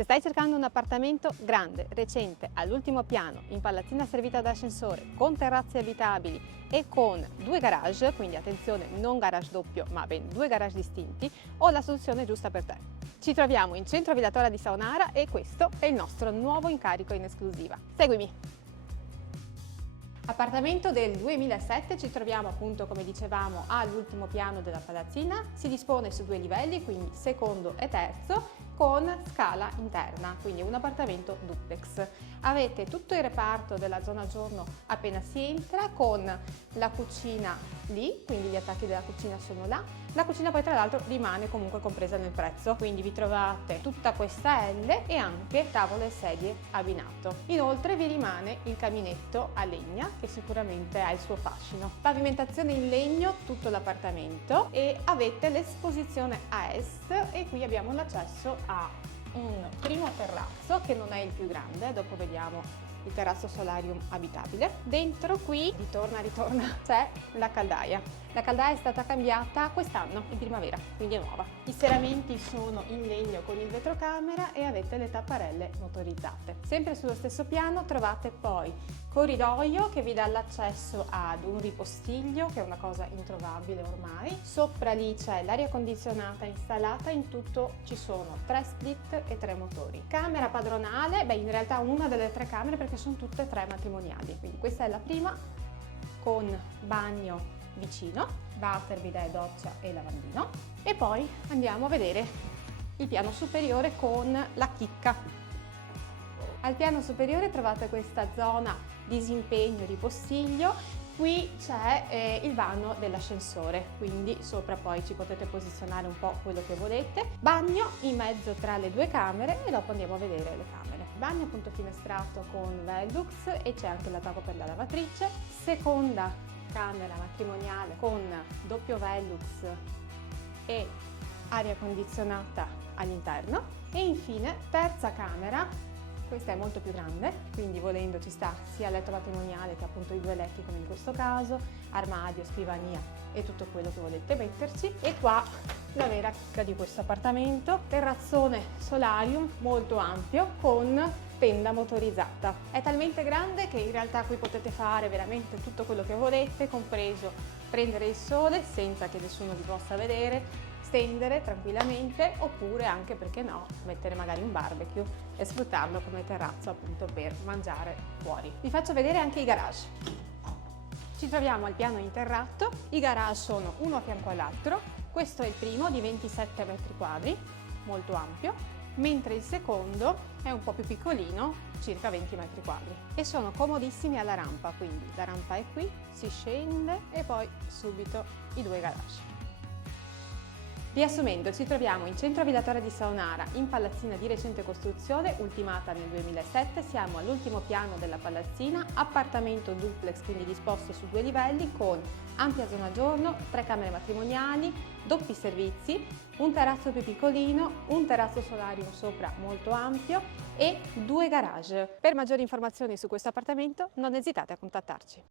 Se stai cercando un appartamento grande, recente, all'ultimo piano, in palazzina servita da ascensore, con terrazze abitabili e con 2 garage, quindi attenzione, non garage doppio, ma ben 2 garage distinti, ho la soluzione giusta per te. Ci troviamo in centro a Villa Torre di Saonara e questo è il nostro nuovo incarico in esclusiva. Seguimi! Appartamento del 2007, ci troviamo appunto, come dicevamo, all'ultimo piano della palazzina, si dispone su 2 livelli, quindi secondo e terzo, con scala interna, quindi un appartamento duplex. Avete tutto il reparto della zona giorno appena si entra, con la cucina lì, quindi gli attacchi della cucina sono là. La cucina poi tra l'altro rimane comunque compresa nel prezzo, quindi vi trovate tutta questa L e anche tavole e sedie abbinato. Inoltre vi rimane il caminetto a legna che sicuramente ha il suo fascino. Pavimentazione in legno tutto l'appartamento e avete l'esposizione a est e qui abbiamo l'accesso a un primo terrazzo che non è il più grande, dopo vediamo il terrazzo solarium abitabile. Dentro qui, ritorna, c'è la caldaia. La caldaia è stata cambiata quest'anno, in primavera, quindi è nuova. I serramenti sono in legno con il vetrocamera e avete le tapparelle motorizzate. Sempre sullo stesso piano trovate poi corridoio che vi dà l'accesso ad un ripostiglio, che è una cosa introvabile ormai. Sopra lì c'è l'aria condizionata installata, in tutto ci sono 3 split e 3 motori. Camera padronale, in realtà una delle 3 camere perché sono tutte e 3 matrimoniali, quindi questa è la prima con bagno vicino, water, bidet, doccia e lavandino. E poi andiamo a vedere il piano superiore con la chicca. Al piano superiore trovate questa zona disimpegno di postiglio. Qui c'è il vano dell'ascensore, quindi sopra poi ci potete posizionare un po' quello che volete. Bagno in mezzo tra le 2 camere e dopo andiamo a vedere le camere. Bagno appunto finestrato con Velux e c'è anche l'attacco per la lavatrice. Seconda camera matrimoniale con doppio Velux e aria condizionata all'interno. E infine terza camera. Questa è molto più grande, quindi volendo ci sta sia letto matrimoniale che appunto i 2 letti come in questo caso, armadio, scrivania e tutto quello che volete metterci. E qua la vera chicca di questo appartamento, terrazzone solarium molto ampio con tenda motorizzata. È talmente grande che in realtà qui potete fare veramente tutto quello che volete, compreso prendere il sole senza che nessuno vi possa vedere, stendere tranquillamente oppure anche, perché no, mettere magari un barbecue e sfruttarlo come terrazzo appunto per mangiare fuori. Vi faccio vedere anche i garage. Ci troviamo al piano interrato, i garage sono uno a fianco all'altro, questo è il primo di 27 metri quadri, molto ampio, mentre il secondo è un po' più piccolino, circa 20 metri quadri e sono comodissimi alla rampa, quindi la rampa è qui, si scende e poi subito i 2 garage. Riassumendo, ci troviamo in centro a Villa Torre di Saonara, in palazzina di recente costruzione, ultimata nel 2007, siamo all'ultimo piano della palazzina, appartamento duplex quindi disposto su 2 livelli con ampia zona giorno, 3 camere matrimoniali, doppi servizi, un terrazzo più piccolino, un terrazzo solarium sopra molto ampio e 2 garage. Per maggiori informazioni su questo appartamento non esitate a contattarci.